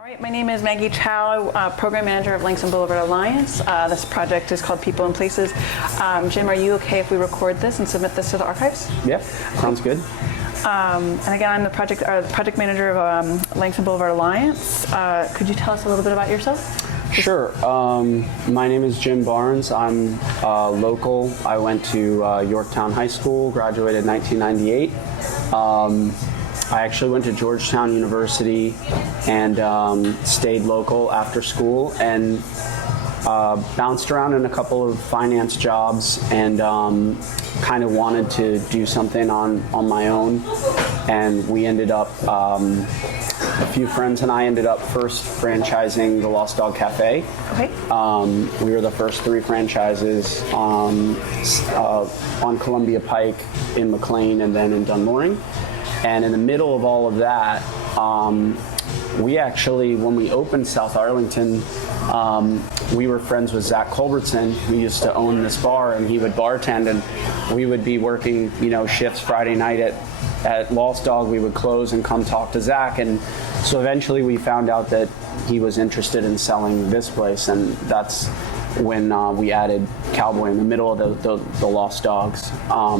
All right, my name is Maggie Chow, Program Manager of Langston Boulevard Alliance. This project is called People Places. Jim, are you okay if we record this and submit this to the archives? Yep, sounds good. And again, I'm the project manager of Langston Boulevard Alliance. Could you tell us a little bit about yourself? Sure. My name is Jim Barnes. I'm local. I went to Yorktown High School, graduated in 1998. I actually went to Georgetown University and stayed local after school and bounced around in a couple of finance jobs and kind of wanted to do something on my own. And we ended up, a few friends and I ended up first franchising the Lost Dog Cafe. Okay. We were the first 3 franchises on Columbia Pike, in McLean, and then in Dunmooring. And in the middle of all of that, we actually, when we opened South Arlington, we were friends with Zach Culbertson, who used to own this bar, and he would bartend, and we would be working, shifts Friday night at Lost Dog. We would close and come talk to Zach, and so eventually we found out that he was interested in selling this place, and that's when we added Cowboy in the middle of the Lost Dogs. I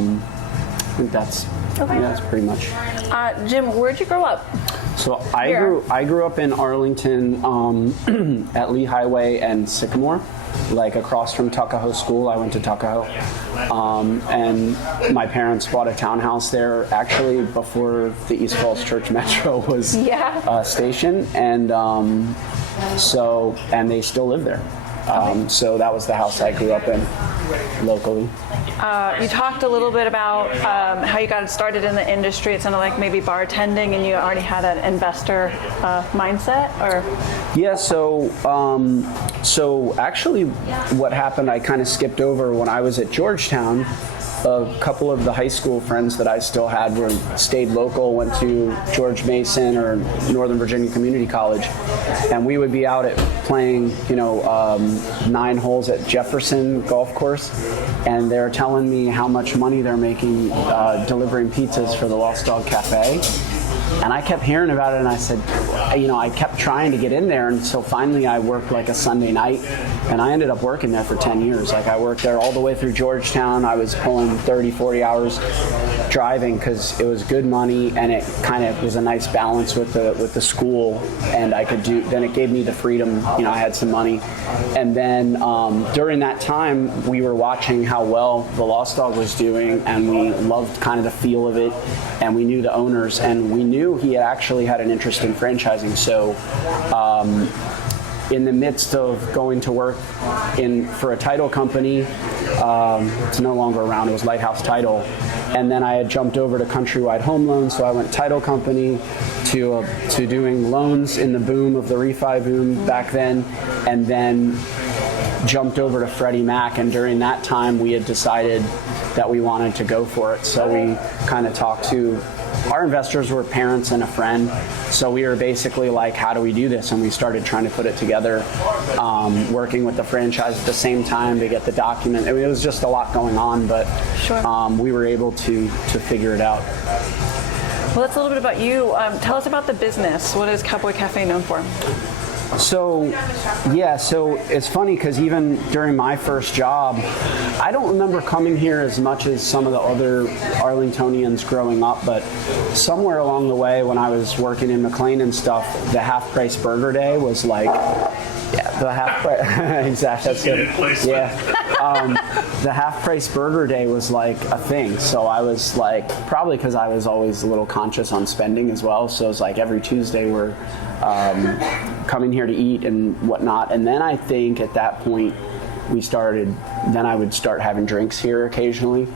think that's pretty much. Jim, where'd you grow up? So I grew up in Arlington at Lee Highway and Sycamore, like across from Tuckahoe School. I went to Tuckahoe. And my parents bought a townhouse there actually before the East Falls Church Metro was stationed. And and they still live there. So that was the house I grew up in locally. You talked a little bit about how you got started in the industry. It sounded like maybe bartending, and you already had an investor mindset, or? Yeah. So actually, what happened? I kind of skipped over when I was at Georgetown. A couple of the high school friends that I still had stayed local, went to George Mason or Northern Virginia Community College, and we would be out at playing, 9 holes at Jefferson Golf Course, and they're telling me how much money they're making delivering pizzas for the Lost Dog Cafe. And I kept hearing about it, and I said, I kept trying to get in there, and so finally I worked like a Sunday night, and I ended up working there for 10 years. Like I worked there all the way through Georgetown. I was pulling 30, 40 hours driving because it was good money, and it kind of was a nice balance with the school, and then it gave me the freedom, I had some money. And then during that time, we were watching how well the Lost Dog was doing, and we loved kind of the feel of it, and we knew the owners, and we knew he actually had an interest in franchising. So in the midst of going to work for a title company, it's no longer around, it was Lighthouse Title, and then I had jumped over to Countrywide Home Loans, so I went title company to doing loans in the boom of the refi boom back then, and then jumped over to Freddie Mac, and during that time we had decided that we wanted to go for it. So we kind of talked to our investors, were parents and a friend, so we were basically like, how do we do this? And we started trying to put it together, working with the franchise at the same time to get the document. I mean, it was just a lot going on, but we were able to figure it out. Well, that's a little bit about you. Tell us about the business. What is Cowboy Cafe known for? So it's funny because even during my first job, I don't remember coming here as much as some of the other Arlingtonians growing up, but somewhere along the way when I was working in McLean and stuff, the half-price burger day was like, the half-price, exactly, that's good. The half-price burger day was like a thing, so I was like, probably because I was always a little conscious on spending as well, so it was like every Tuesday we're coming here to eat and whatnot. And then I think at that point then I would start having drinks here occasionally.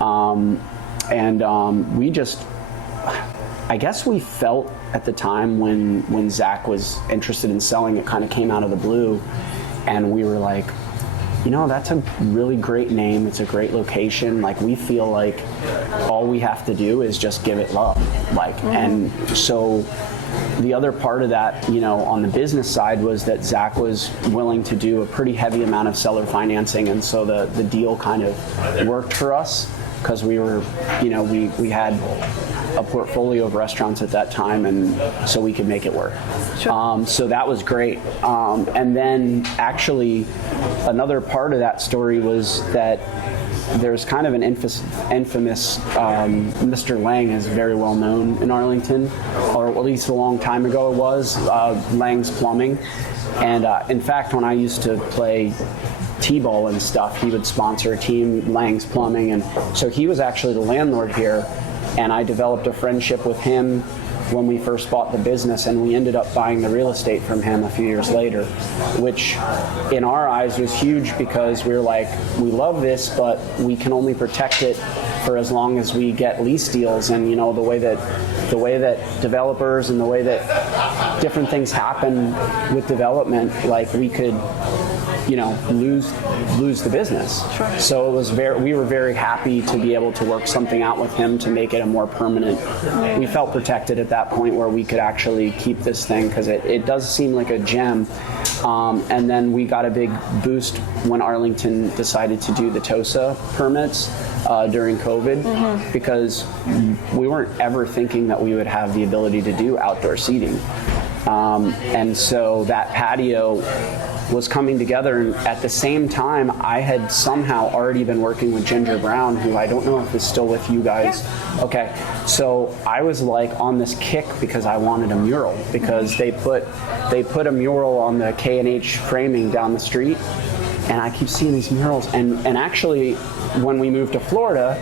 We just, I guess we felt at the time when Zach was interested in selling, it kind of came out of the blue, and we were like, that's a really great name. It's a great location. Like, we feel like all we have to do is just give it love. And so the other part of that, on the business side, was that Zach was willing to do a pretty heavy amount of seller financing, and so the deal kind of worked for us because we were, we had a portfolio of restaurants at that time, and so we could make it work. Sure. So that was great. And then actually another part of that story was that there's kind of an infamous Mr. Lang is very well known in Arlington, or at least a long time ago it was, Lang's Plumbing. And in fact, when I used to play T-ball and stuff, he would sponsor a team, Lang's Plumbing, and so he was actually the landlord here, and I developed a friendship with him when we first bought the business, and we ended up buying the real estate from him a few years later, which in our eyes was huge because we were like, we love this, but we can only protect it for as long as we get lease deals. And the way that developers and the way that different things happen with development, like we could lose the business. Sure. So it was we were very happy to be able to work something out with him to make it a more permanent. We felt protected at that point where we could actually keep this thing because it does seem like a gem. And then we got a big boost when Arlington decided to do the TOSA permits during COVID, because we weren't ever thinking that we would have the ability to do outdoor seating. And so that patio was coming together, and at the same time I had somehow already been working with Ginger Brown, who I don't know if is still with you guys. Yeah. Okay, so I was like on this kick because I wanted a mural, because they put a mural on the K&H framing down the street, and I keep seeing these murals, and actually when we moved to Florida,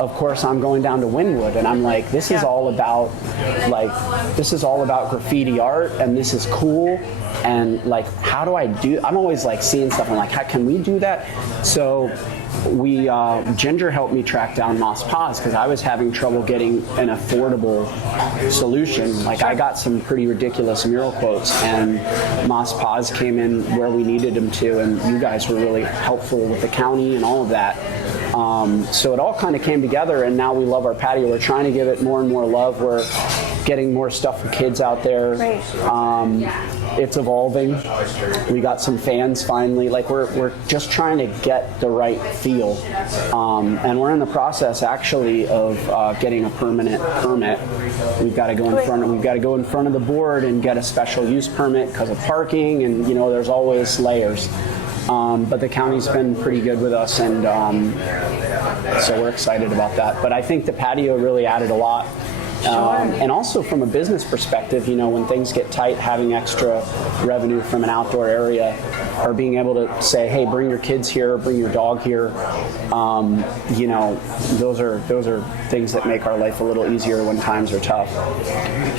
of course, I'm going down to Wynwood, and I'm like, this is all about graffiti art, and this is cool, and like, how do I do? I'm always like seeing stuff, and like, how can we do that? So Ginger helped me track down Moss Paz because I was having trouble getting an affordable solution. Like, I got some pretty ridiculous mural quotes, and Moss Paz came in where we needed him to, and you guys were really helpful with the county and all of that. So it all kind of came together, and now we love our patio. We're trying to give it more and more love. We're getting more stuff for kids out there. Right. It's evolving. We got some fans finally. Like, we're just trying to get the right feel, and we're in the process actually of getting a permanent permit. We've got to go in front of the board and get a special use permit because of parking, and there's always layers. But the county's been pretty good with us, and so we're excited about that. But I think the patio really added a lot. And also from a business perspective, when things get tight, having extra revenue from an outdoor area, or being able to say, hey, bring your kids here, bring your dog here, those are things that make our life a little easier when times are tough.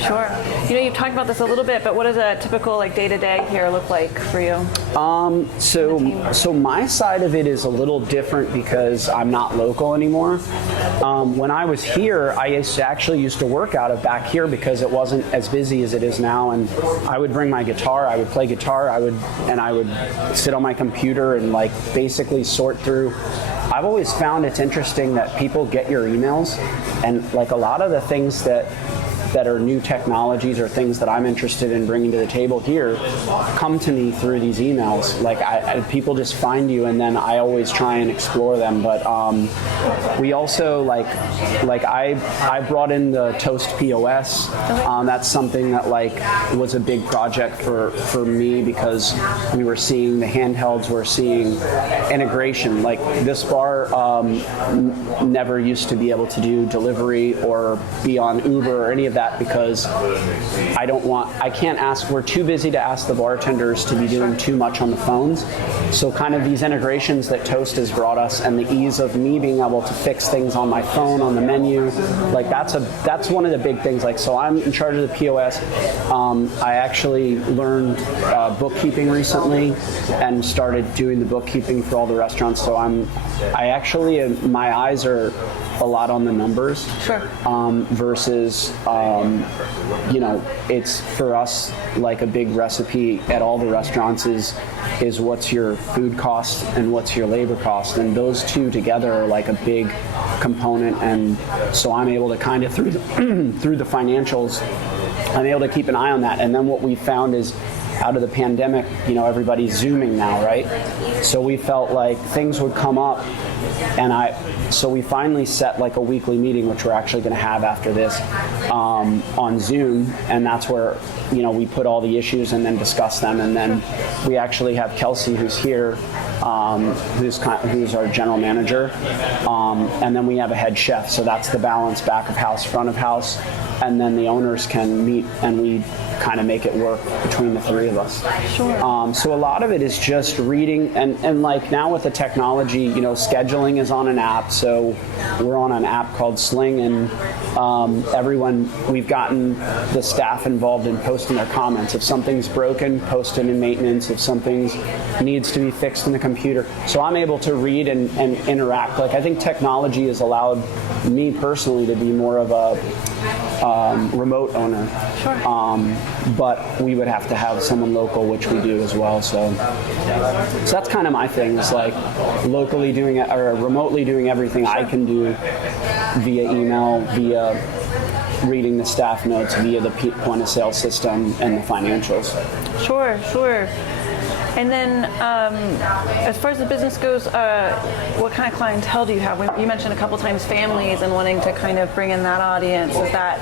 Sure. You've talked about this a little bit, but what does a typical day-to-day here look like for you? So my side of it is a little different because I'm not local anymore. When I was here, I used to work out of back here because it wasn't as busy as it is now, and I would bring my guitar, I would play guitar, I would sit on my computer and like basically sort through. I've always found it's interesting that people get your emails, and like a lot of the things that are new technologies or things that I'm interested in bringing to the table here come to me through these emails. Like people just find you, and then I always try and explore them. But we also I brought in the Toast POS. That's something that was a big project for me because we were seeing the handhelds, we're seeing integration. Like this bar never used to be able to do delivery or be on Uber or any of that because we're too busy to ask the bartenders to be doing too much on the phones. So kind of these integrations that Toast has brought us and the ease of me being able to fix things on my phone, on the menu, that's one of the big things. So I'm in charge of the POS. I actually learned bookkeeping recently and started doing the bookkeeping for all the restaurants. So my eyes are a lot on the numbers. Sure. Versus, it's for us like a big recipe at all the restaurants is what's your food cost and what's your labor cost, and those two together are like a big component. And so I'm able to kind of through the financials, I'm able to keep an eye on that. And then what we found is out of the pandemic, everybody's Zooming now, right? So we felt like things would come up, so we finally set like a weekly meeting, which we're actually going to have after this, on Zoom, and that's where we put all the issues and then discuss them, and then we actually have Kelsey, who's here, who's our general manager, and then we have a head chef. So that's the balance: back of house, front of house, and then the owners can meet, and we kind of make it work between the three of us. Sure. So a lot of it is just reading, and like now with the technology, scheduling is on an app. So we're on an app called Sling, and we've gotten the staff involved in posting their comments. If something's broken, post it in maintenance. If something needs to be fixed in the computer. So I'm able to read and interact. Like, I think technology has allowed me personally to be more of a remote owner. Sure. But we would have to have someone local, which we do as well. So that's kind of my thing, is like locally doing it, or remotely doing everything I can do via email, via reading the staff notes, via the point of sale system and the financials. Sure. And then, as far as the business goes, what kind of clientele do you have? You mentioned a couple times families and wanting to kind of bring in that audience. Is that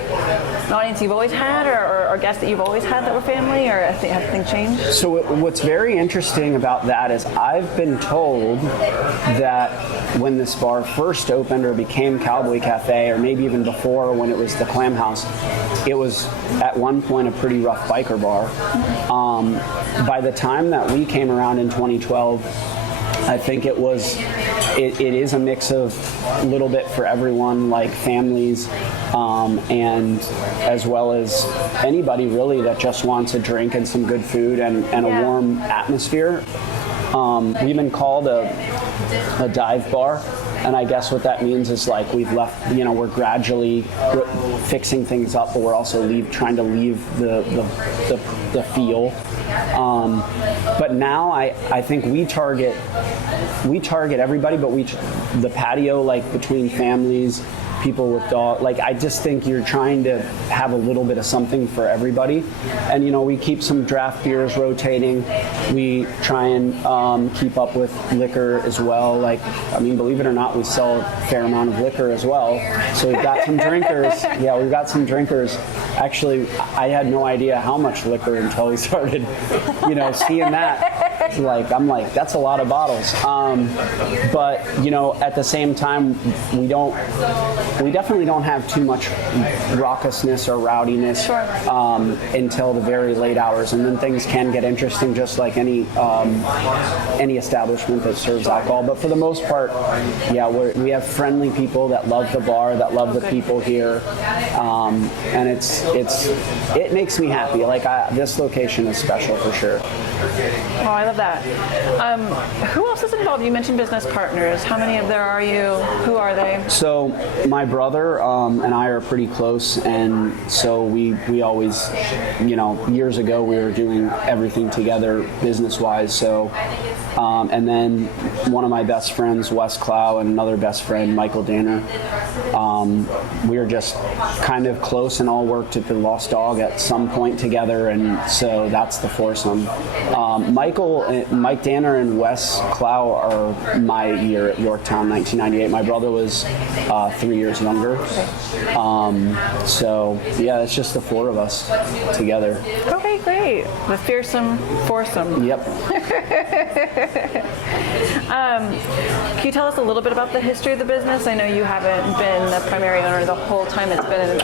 an audience you've always had, or guests that you've always had that were family, or have things changed? So what's very interesting about that is I've been told that when this bar first opened or became Cowboy Cafe, or maybe even before when it was the Clam House, it was at one point a pretty rough biker bar. By the time that we came around in 2012, I think it is a mix of a little bit for everyone, like families, and as well as anybody really that just wants a drink and some good food and a warm atmosphere. We've been called a dive bar, and I guess what that means is like we've left, we're gradually fixing things up, but we're also trying to leave the feel. But now I think we target everybody, but the patio, like between families, people with dogs. Like, I just think you're trying to have a little bit of something for everybody. And, we keep some draft beers rotating. We try and keep up with liquor as well. Like, believe it or not, we sell a fair amount of liquor as well. So we've got some drinkers. Yeah, we've got some drinkers. Actually, I had no idea how much liquor until we started, seeing that. I'm like, that's a lot of bottles. But, at the same time, we definitely don't have too much raucousness or rowdiness until the very late hours, and then things can get interesting, just like any establishment that serves alcohol. But for the most part, we have friendly people that love the bar, that love the people here, and it makes me happy. Like, this location is special for sure. Oh, I love that. Who else is involved? You mentioned business partners. How many of there are you? Who are they? So my brother and I are pretty close, and so we always, years ago we were doing everything together business-wise. So, and then one of my best friends, Wes Clow, and another best friend, Michael Danner, we were just kind of close and all worked at the Lost Dog at some point together, and so that's the foursome. Mike Danner and Wes Clow are my year at Yorktown, 1998. My brother was 3 years younger. So yeah, it's just the four of us together. Okay, great. The fearsome foursome. Yep. Can you tell us a little bit about the history of the business? I know you haven't been the primary owner the whole time it's been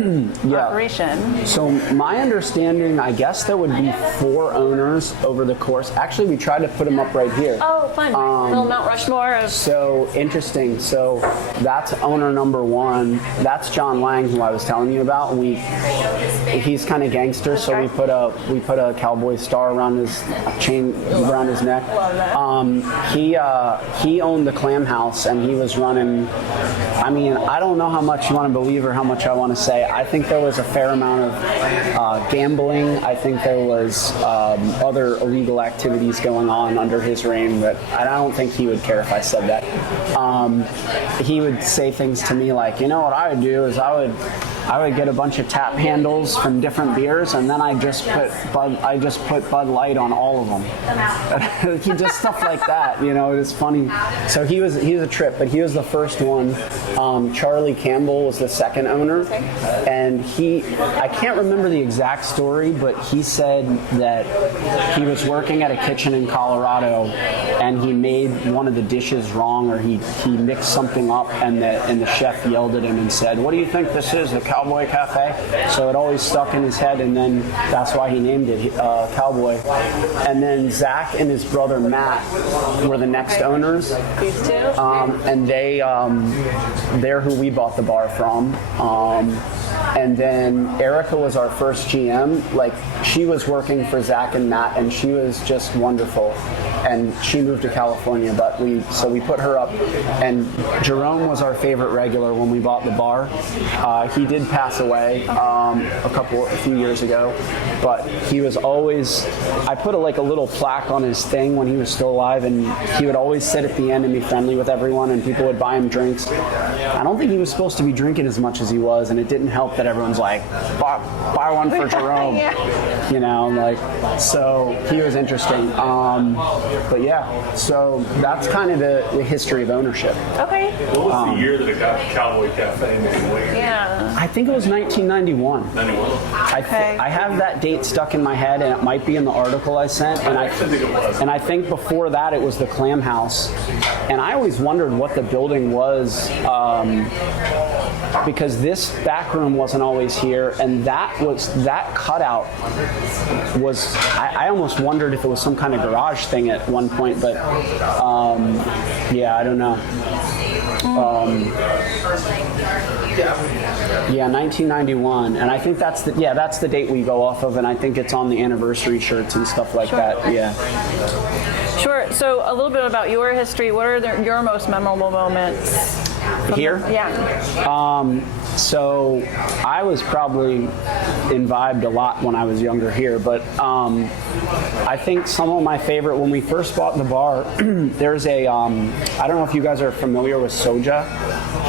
in operation. So my understanding, I guess there would be 4 owners over the course. Actually, we tried to put them up right here. Oh, fun. Little Mount Rushmore of... So interesting. So that's owner number 1. That's John Lang, who I was telling you about. He's kind of gangster, so we put a cowboy star around his chain around his neck. Love that. He owned the Clam House, and he was running. I don't know how much you want to believe or how much I want to say. I think there was a fair amount of gambling. I think there was other illegal illegal activities going on under his reign, but I don't think he would care if I said that. He would say things to me like, you know what I would do is I would get a bunch of tap handles from different beers, and then I just put Bud Light on all of them. He does stuff like that, you know. It was funny. So he was a trip, but he was the first one. Charlie Campbell was the second owner, and I can't remember the exact story, but he said that he was working at a kitchen in Colorado, and he made one of the dishes wrong, or he mixed something up, and the chef yelled at him and said, "What do you think this is, the Cowboy Cafe?" So it always stuck in his head, and then that's why he named it Cowboy. And then Zach and his brother Matt were the next owners. These two? And they're who we bought the bar from. And then Erica was our first GM. Like, she was working for Zach and Matt, and she was just wonderful. And she moved to California, but we put her up. And Jerome was our favorite regular when we bought the bar. He did pass away a few years ago, but he was always. I put a little plaque on his thing when he was still alive, and he would always sit at the end and be friendly with everyone, and people would buy him drinks. I don't think he was supposed to be drinking as much as he was, and it didn't help that everyone's like, buy one for Jerome. Yeah. You know, so he was interesting. But yeah, so that's kind of the history of ownership. Okay. What was the year that it got Cowboy Cafe named? Yeah. I think it was 1991. 91. I have that date stuck in my head, and it might be in the article I sent. And I think it was. And I think before that it was the Clam House. And I always wondered what the building was, because this back room wasn't always here, and that cutout was. I almost wondered if it was some kind of garage thing at one point, but yeah, I don't know. Yeah, 1991, and I think that's the date we go off of, and I think it's on the anniversary shirts and stuff like that. Yeah. Sure. So a little bit about your history. What are your most memorable moments? Here? Yeah. So I was probably imbibed a lot when I was younger here, but I think some of my favorite, when we first bought the bar, there's I don't know if you guys are familiar with Soja.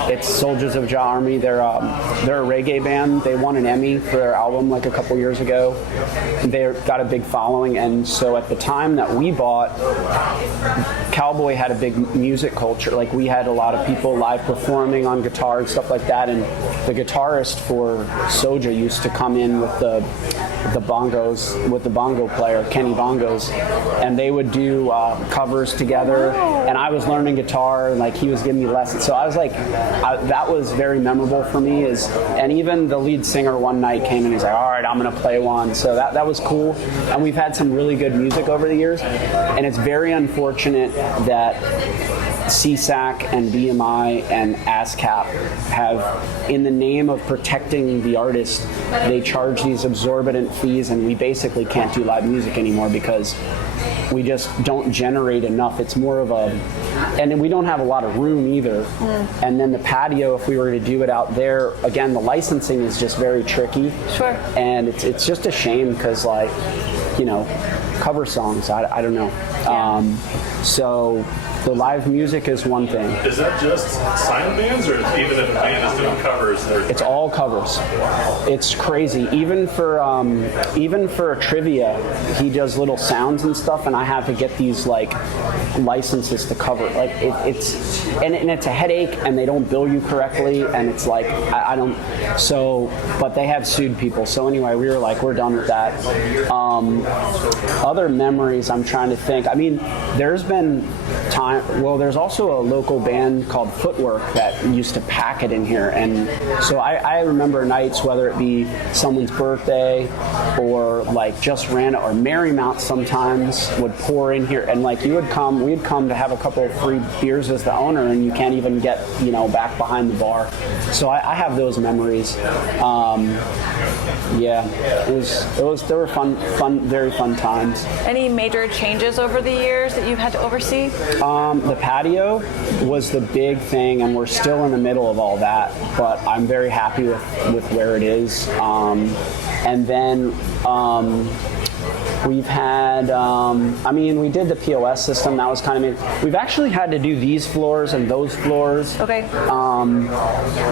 It's Soldiers of Jah Army. They're a reggae band. They won an Emmy for their album a couple years ago. They got a big following, and so at the time that we bought, Cowboy had a big music culture. We had a lot of people live performing on guitar and stuff like that, and the guitarist for Soja used to come in with the bongos, with the bongo player, Kenny Bongos, and they would do covers together, and I was learning guitar, and he was giving me lessons. So I was that was very memorable for me, and even the lead singer one night came and he's like, all right, I'm going to play one. So that was cool, and we've had some really good music over the years, and it's very unfortunate that CSAC and BMI and ASCAP have, in the name of protecting the artist, they charge these exorbitant fees, and we basically can't do live music anymore because we just don't generate enough. It's more of and we don't have a lot of room either. And then the patio, if we were to do it out there, again, the licensing is just very tricky. Sure. And it's just a shame because, cover songs, I don't know. Yeah. So the live music is one thing. Is that just signed bands, or even if a band is doing covers? It's all covers. It's crazy. Even for trivia, he does little sounds and stuff, and I have to get these licenses to cover. It's a headache, and they don't bill you correctly, and it's I don't. So, but they have sued people. So anyway, we were we're done with that. Other memories, I'm trying to think. I mean, there's been time. Well, there's also a local band called Footwork that used to pack it in here, and so I remember nights, whether it be someone's birthday or just random, or Marymount sometimes would pour in here, and we'd come to have a couple of free beers as the owner, and you can't even get back behind the bar. So I have those memories. Yeah, they were very fun times. Any major changes over the years that you've had to oversee? The patio was the big thing, and we're still in the middle of all that, but I'm very happy with where it is. And then We've had, we did the POS system. That was kind of, we've actually had to do these floors and those floors. Okay.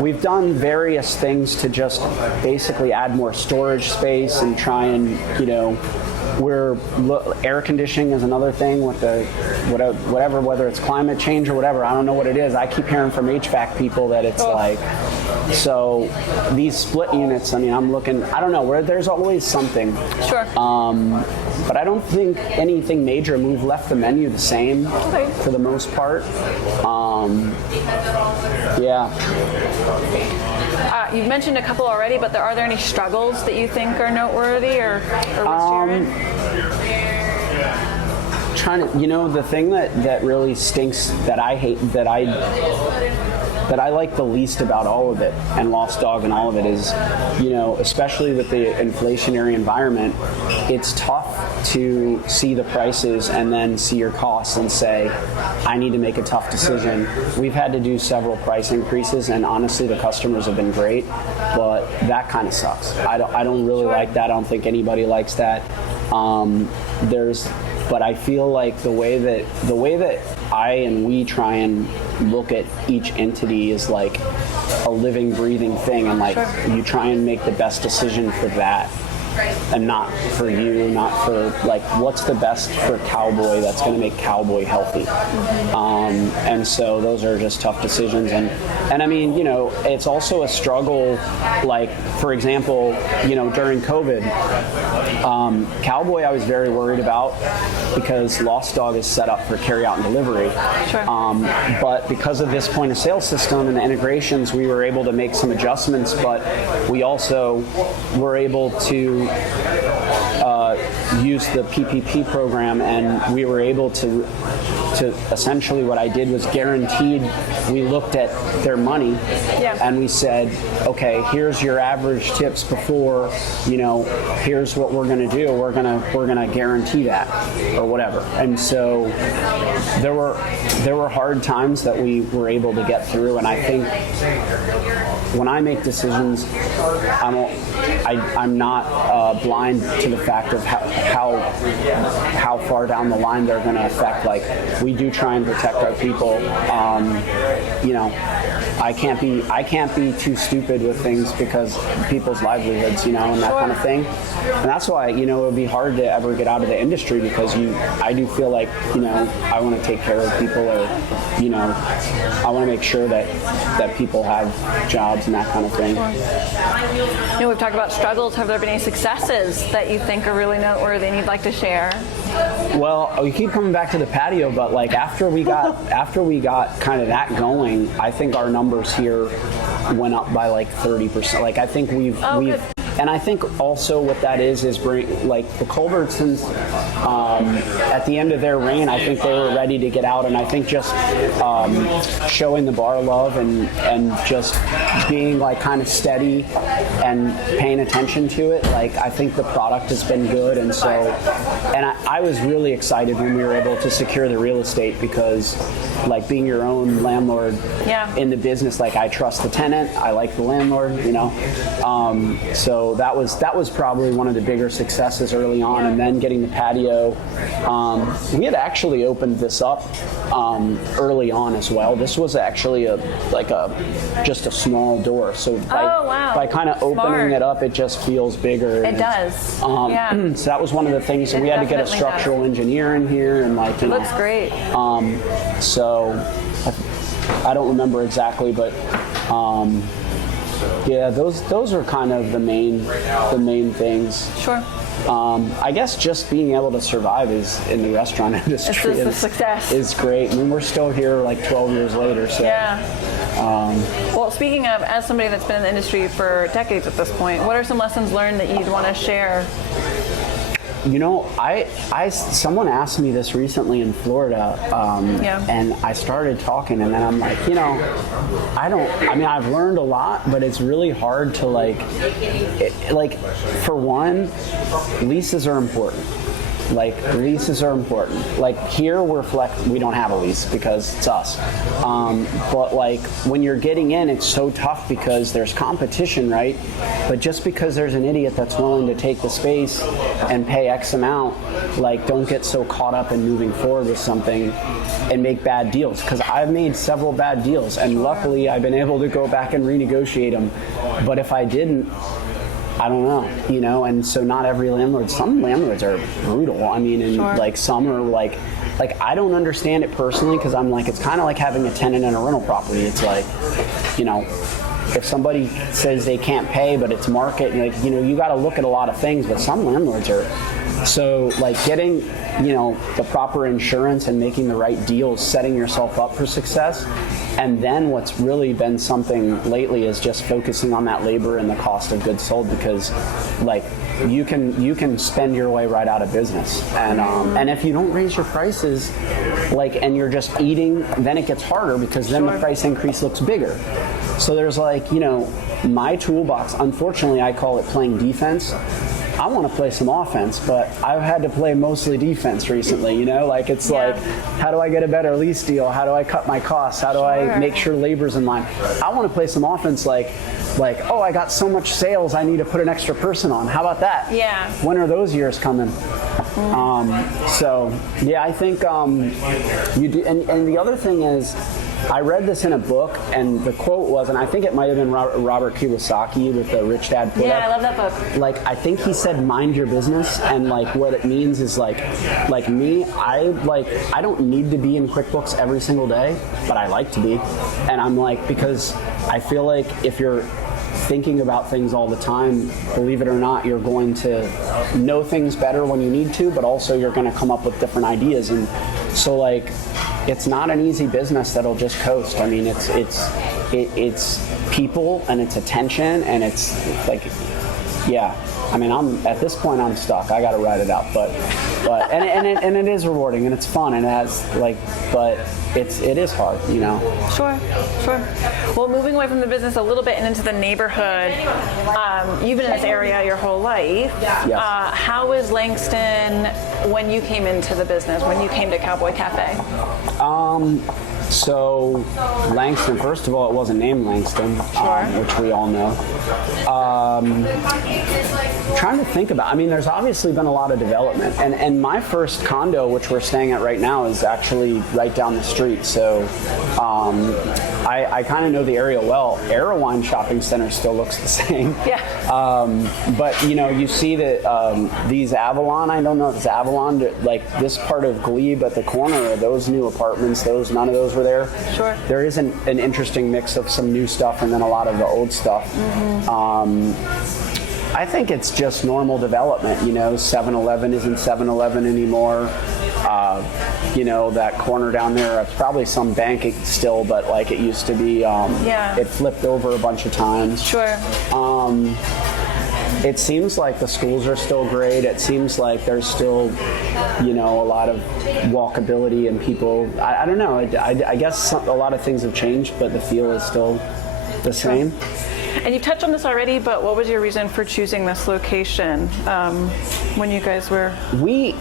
We've done various things to just basically add more storage space and try and, air conditioning is another thing with the whatever, whether it's climate change or whatever. I don't know what it is. I keep hearing from HVAC people that it's so these split units. I'm looking. I don't know where there's always something. Sure. But I don't think anything major. We've left the menu the same for the most part. Yeah. You've mentioned a couple already, but are there any struggles that you think are noteworthy or what's sharing? Trying to, the thing that really stinks, that I hate, that I like the least about all of it, and Lost Dog and all of it is, especially with the inflationary environment, it's tough to see the prices and then see your costs and say, I need to make a tough decision. We've had to do several price increases, and honestly, the customers have been great, but that kind of sucks. I don't really like that. I don't think anybody likes that. But I feel like the way that I and we try and look at each entity is like a living, breathing thing, and you try and make the best decision for that. And not for you, not for what's the best for Cowboy that's going to make Cowboy healthy. And so those are just tough decisions. And it's also a struggle, for example, during COVID, Cowboy I was very worried about because Lost Dog is set up for carry out and delivery. Sure. But because of this point of sale system and the integrations, we were able to make some adjustments, but we also were able to use the PPP program, and we were able to essentially what I did was guaranteed. We looked at their money, and we said, okay, here's your average tips before, here's what we're going to do. We're gonna guarantee that or whatever. And so there were hard times that we were able to get through, and I think when I make decisions, I'm not blind to the fact of how far down the line they're going to affect. We do try and protect our people. I can't be too stupid with things because people's livelihoods, and that kind of thing. And that's why, it would be hard to ever get out of the industry because I do feel like, I want to take care of people, or, I want to make sure that people have jobs and that kind of thing. We've talked about struggles. Have there been any successes that you think are really noteworthy and you'd like to share? Well, we keep coming back to the patio, but after we got kind of that going, I think our numbers here went up by 30%. I think we've good. And I think also what that is bring the Culbertsons at the end of their reign, I think they were ready to get out, and I think just showing the bar love and just being kind of steady and paying attention to it. I think the product has been good, and so I was really excited when we were able to secure the real estate because being your own landlord in the business, I trust the tenant, I like the landlord, so that was probably one of the bigger successes early on, and then getting the patio. We had actually opened this up early on as well. This was actually just a small door, so by kind of opening it up, it just feels bigger. It does. So that was one of the things. So we had to get a structural engineer in here, and it looks great. So I don't remember exactly, but. Yeah, those are kind of the main things. Sure. I guess just being able to survive in the restaurant industry it's a success. Is great. We're still here 12 years later. So. Yeah. Well, speaking of, as somebody that's been in the industry for decades at this point, what are some lessons learned that you'd want to share? Someone asked me this recently in Florida, and I started talking, and then I'm like, I've learned a lot, but it's really hard to for one, leases are important. Like, leases are important. Like, here we don't have a lease because it's us. But like, when you're getting in, it's so tough because there's competition, right? But just because there's an idiot that's willing to take the space and pay X amount, like, don't get so caught up in moving forward with something and make bad deals. Because I've made several bad deals, and luckily I've been able to go back and renegotiate them. But if I didn't, I don't know, and so not every landlord, some landlords are brutal. I mean, and like some are like I don't understand it personally, because I'm like, it's kind of like having a tenant in a rental property. It's like, if somebody says they can't pay, but it's market, you got to look at a lot of things, but some landlords are, so like getting, the proper insurance and making the right deals, setting yourself up for success. And then what's really been something lately is just focusing on that labor and the cost of goods sold, because like you can spend your way right out of business. And if you don't raise your prices, like, and you're just eating, then it gets harder, because then the price increase looks bigger. So there's like, my toolbox, unfortunately I call it playing defense. I want to play some offense, but I've had to play mostly defense recently, like it's like, how do I get a better lease deal? How do I cut my costs? How do I make sure labor's in line? I want to play some offense, like, oh, I got so much sales, I need to put an extra person on. How about that? Yeah. When are those years coming? So yeah, I think you do. And the other thing is, I read this in a book, and the quote was, and I think it might have been Robert Kiyosaki with the Rich Dad Poor Dad. Yeah, I love that book. Like, I think he said, mind your business, and like what it means is like me, I don't need to be in QuickBooks every single day, but I like to be. And I'm like, because I feel like if you're thinking about things all the time, believe it or not, you're going to know things better when you need to, but also you're going to come up with different ideas. And so like, it's not an easy business that'll just coast. I mean, it's people, and it's attention, and it's like, yeah. I mean, at this point I'm stuck. I got to ride it out, but and it is rewarding, and it's fun, and it has but it is hard, Sure. Well, moving away from the business a little bit and into the neighborhood, you've been in this area your whole life. Yes. How was Langston when you came into the business, when you came to Cowboy Cafe? So Langston, first of all, it wasn't named Langston, which we all know. Trying to think about, there's obviously been a lot of development. And my first condo, which we're staying at right now, is actually right down the street. So I kind of know the area well. Erewhon Shopping Center still looks the same. Yeah. But, you see that these Avalon, I don't know if it's Avalon, like this part of Glebe at the corner, those new apartments, none of those were there. Sure. There is an interesting mix of some new stuff and then a lot of the old stuff. I think it's just normal development. 7-Eleven isn't 7-Eleven anymore. That corner down there, it's probably some bank still, but like it used to be. It flipped over a bunch of times. Sure. It seems like the schools are still great. It seems like there's still, a lot of walkability and people. I don't know. I guess a lot of things have changed, but the feel is still the same. And you've touched on this already, but what was your reason for choosing this location when you guys were? It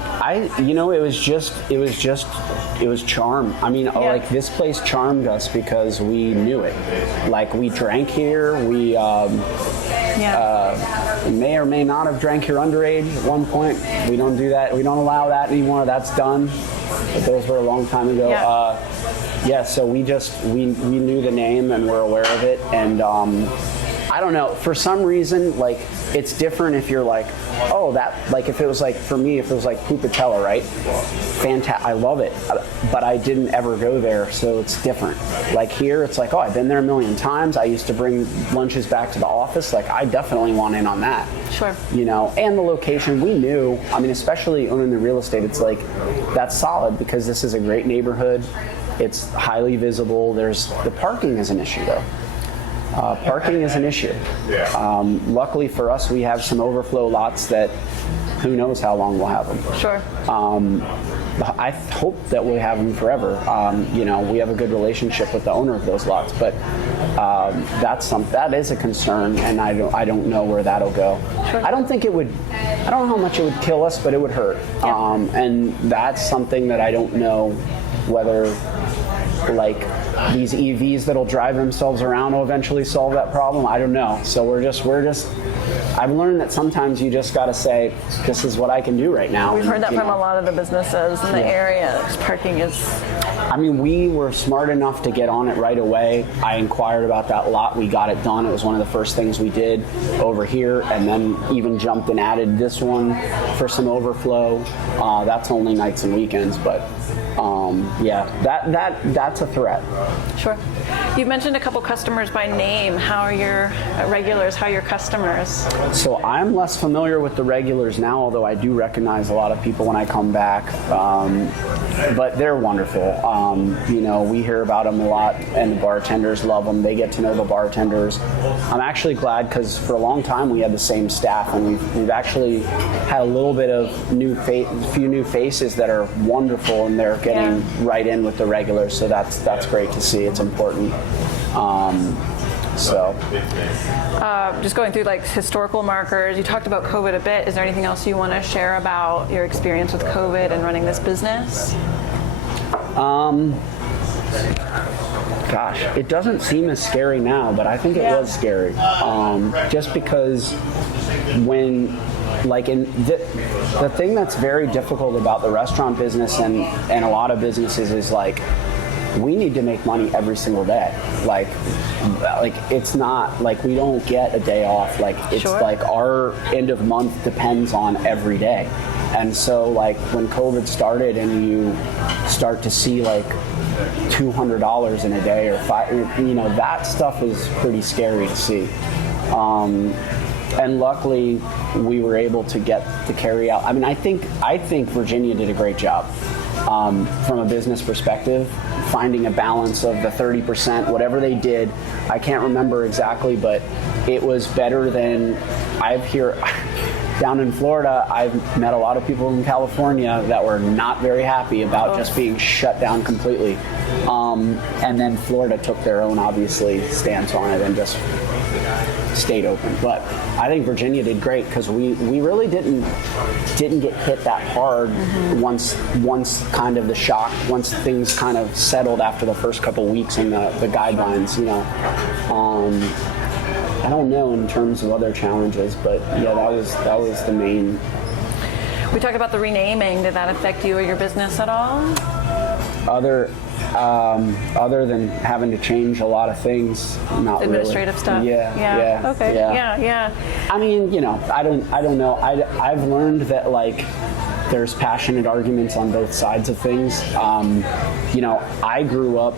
was charm. Like this place charmed us because we knew it. Like we drank here. We may or may not have drank here underage at one point. We don't do that. We don't allow that anymore. That's done. But those were a long time ago. So we knew the name and we're aware of it. And I don't know, for some reason, like, it's different if you're like, oh, that, like, if it was like, for me, if it was like Pupatella, right? Fantastic, I love it, but I didn't ever go there, so it's different. Like here, it's like, oh, I've been there a million times. I used to bring lunches back to the office. Like, I definitely want in on that. Sure. And the location, we knew, especially owning the real estate, it's like, that's solid because this is a great neighborhood. It's highly visible. The parking is an issue, though. Parking is an issue. Luckily for us, we have some overflow lots that who knows how long we'll have them. Sure. I hope that we have them forever. We have a good relationship with the owner of those lots, but that is a concern, and I don't know where that'll go. Sure. I don't think it would. I don't know how much it would kill us, but it would hurt. Yeah. And that's something that I don't know whether, like, these EVs that'll drive themselves around will eventually solve that problem. I don't know. So we're just. I've learned that sometimes you just got to say, this is what I can do right now. We've heard that from a lot of the businesses in the area. Parking is... I mean, we were smart enough to get on it right away. I inquired about that lot. We got it done. It was one of the first things we did over here, and then even jumped and added this one for some overflow. That's only nights and weekends, but that's a threat. Sure. You've mentioned a couple customers by name. How are your regulars? How are your customers? So I'm less familiar with the regulars now, although I do recognize a lot of people when I come back. But they're wonderful. We hear about them a lot, and the bartenders love them. They get to know the bartenders. I'm actually glad because for a long time we had the same staff, and we've actually had a little bit of few new faces that are wonderful, and they're getting right in with the regulars. So that's great to see. It's important. Just going through like historical markers, you talked about COVID a bit. Is there anything else you want to share about your experience with COVID and running this business? Gosh, it doesn't seem as scary now, but I think it was scary. Just because the thing that's very difficult about the restaurant business and a lot of businesses is like, we need to make money every single day. Like it's not like we don't get a day off. Like it's like our end of month depends on every day. And so like when COVID started and you start to see like $200 in a day or that stuff is pretty scary to see. And luckily we were able to get the carry out. I mean, I think Virginia did a great job from a business perspective, finding a balance of the 30%, whatever they did. I can't remember exactly, but it was better than down in Florida. I've met a lot of people in California that were not very happy about just being shut down completely. And then Florida took their own, obviously, stance on it and just stayed open. But I think Virginia did great because we really didn't get hit that hard once kind of the shock, once things kind of settled after the first couple weeks and the guidelines, I don't know in terms of other challenges, but yeah, that was the main. We talked about the renaming. Did that affect you or your business at all? Other than having to change a lot of things, not administrative really. stuff. Yeah. Okay. Yeah. I mean, I don't know. I've learned that like there's passionate arguments on both sides of things. I grew up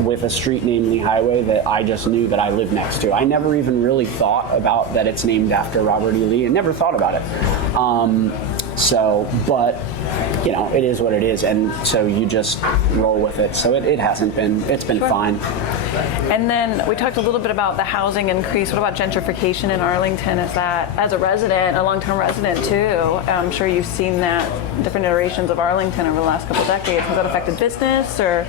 with a street named Lee Highway that I just knew that I lived next to. I never even really thought about that it's named after Robert E. Lee. I never thought about it. But it is what it is, and so you just roll with it. So it's been fine. And then we talked a little bit about the housing increase. What about gentrification in Arlington? Is that, as a resident, a long-term resident too, I'm sure you've seen that different iterations of Arlington over the last couple of decades. Has that affected business or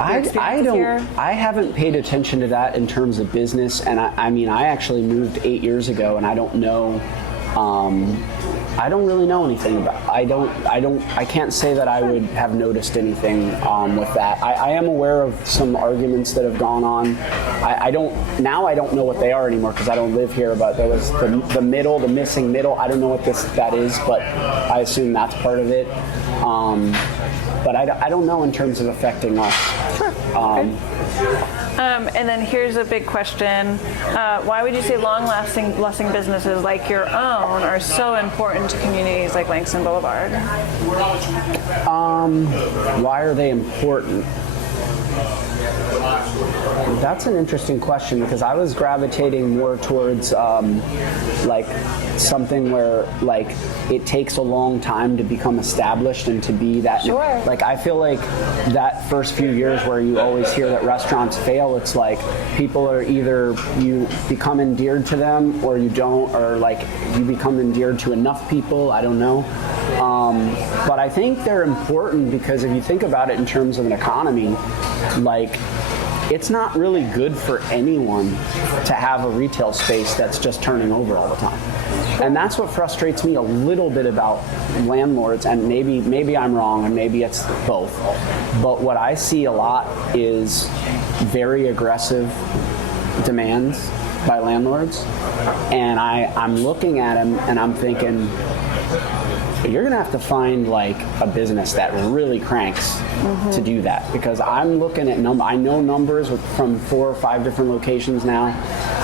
I haven't paid attention to that in terms of business, and I actually moved 8 years ago, and I don't know. I don't really know anything about it. I can't say that I would have noticed anything with that. I am aware of some arguments that have gone on. I don't know what they are anymore because I don't live here, but there was the missing middle. I don't know what that is, but I assume that's part of it. But I don't know in terms of affecting us. Sure. And then here's a big question. Why would you say long-lasting businesses like your own are so important to communities like Langston Boulevard? Why are they important? That's an interesting question because I was gravitating more towards like something where like it takes a long time to become established and to be that. Sure. Like I feel like that first few years where you always hear that restaurants fail, it's like people are either you become endeared to them or you don't, or like you become endeared to enough people. I don't know. But I think they're important because if you think about it in terms of an economy, like, it's not really good for anyone to have a retail space that's just turning over all the time. And that's what frustrates me a little bit about landlords, and maybe I'm wrong, and maybe it's both. But what I see a lot is very aggressive demands by landlords, and I'm looking at them and I'm thinking, you're going to have to find like a business that really cranks to do that, because I'm looking at I know numbers from 4 or 5 different locations now,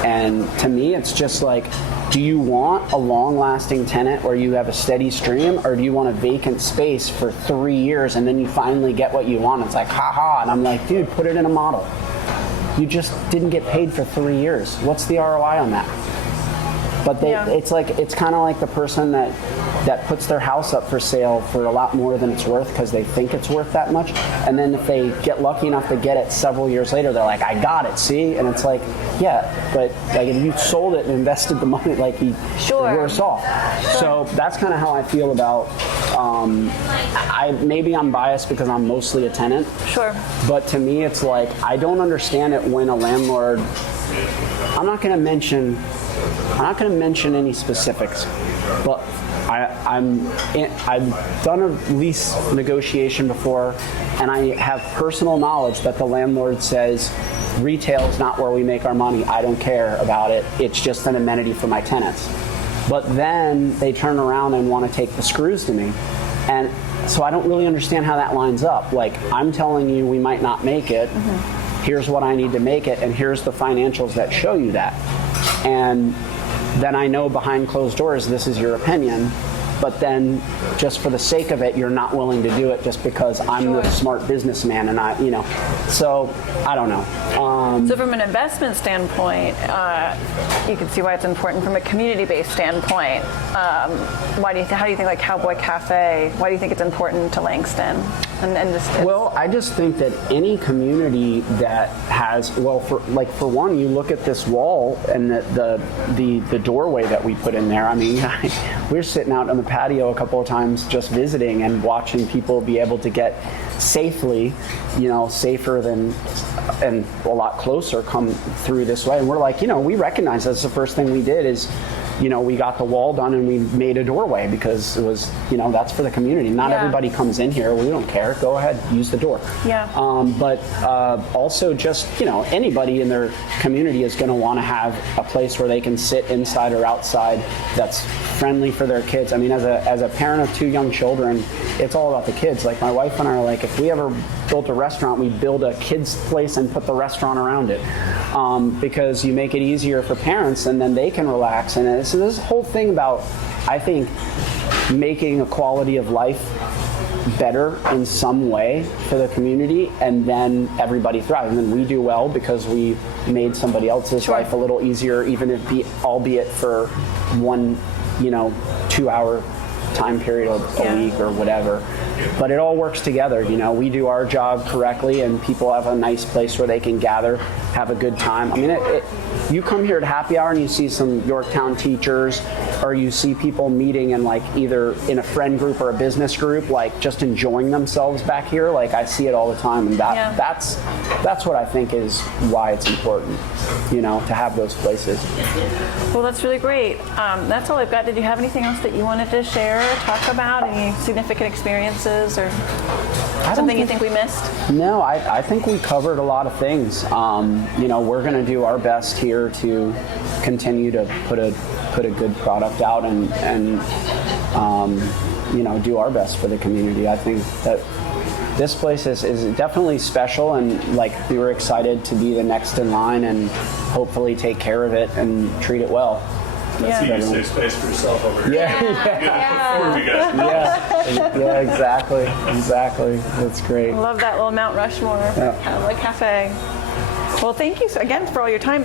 and to me it's just like, do you want a long-lasting tenant where you have a steady stream, or do you want a vacant space for 3 years and then you finally get what you want? It's like, haha, and I'm like, dude, put it in a model. You just didn't get paid for 3 years. What's the ROI on that? But it's kind of like the person that puts their house up for sale for a lot more than it's worth because they think it's worth that much. And then if they get lucky enough to get it several years later, they're like, I got it, see? And it's like, yeah, but like if you sold it and invested the money, like you're worse off. Sure. So that's kind of how I feel about, maybe I'm biased because I'm mostly a tenant. Sure. But to me, it's like, I don't understand it when a landlord, I'm not going to mention any specifics, but I've done a lease negotiation before, and I have personal knowledge that the landlord says, retail is not where we make our money. I don't care about it. It's just an amenity for my tenants. But then they turn around and want to take the screws to me. And so I don't really understand how that lines up. Like, I'm telling you we might not make it. Here's what I need to make it, and here's the financials that show you that. And then I know behind closed doors this is your opinion, but then just for the sake of it, you're not willing to do it just because I'm the smart businessman, and so I don't know. So from an investment standpoint, you can see why it's important. From a community-based standpoint, how do you think like Cowboy Cafe, why do you think it's important to Langston? Well, I just think that any community that has, for one, you look at this wall and the doorway that we put in there. I mean, we're sitting out on the patio a couple of times just visiting and watching people be able to get safely, safer than and a lot closer come through this way. And we're like, we recognize that's the first thing we did is, we got the wall done and we made a doorway because it was, that's for the community. Not everybody comes in here. We don't care. Go ahead, use the door. Yeah. But also just, anybody in their community is going to want to have a place where they can sit inside or outside that's friendly for their kids. I mean, as a parent of 2 young children, it's all about the kids. Like my wife and I are like, if we ever built a restaurant, we'd build a kids place and put the restaurant around it. Because you make it easier for parents and then they can relax. And so this whole thing about, I think, making a quality of life better in some way for the community, and then everybody thrives. And then we do well because we made somebody else's life a little easier, even if albeit for one, 2-hour time period a week or whatever. But it all works together. We do our job correctly and people have a nice place where they can gather, have a good time. I mean, you come here at happy hour and you see some Yorktown teachers, or you see people meeting in either in a friend group or a business group, just enjoying themselves back here. I see it all the time, and that's what I think is why it's important, to have those places. Well, that's really great. That's all I've got. Did you have anything else that you wanted to share or talk about? Any significant experiences or something you think we missed? No, I think we covered a lot of things. We're going to do our best here to continue to put a good product out and do our best for the community. I think that this place is definitely special, and we were excited to be the next in line and hopefully take care of it and treat it well. That's you save space for yourself over here. Yeah, exactly. That's great. I love that little Mount Rushmore Cowboy Cafe. Well, thank you again for all your time.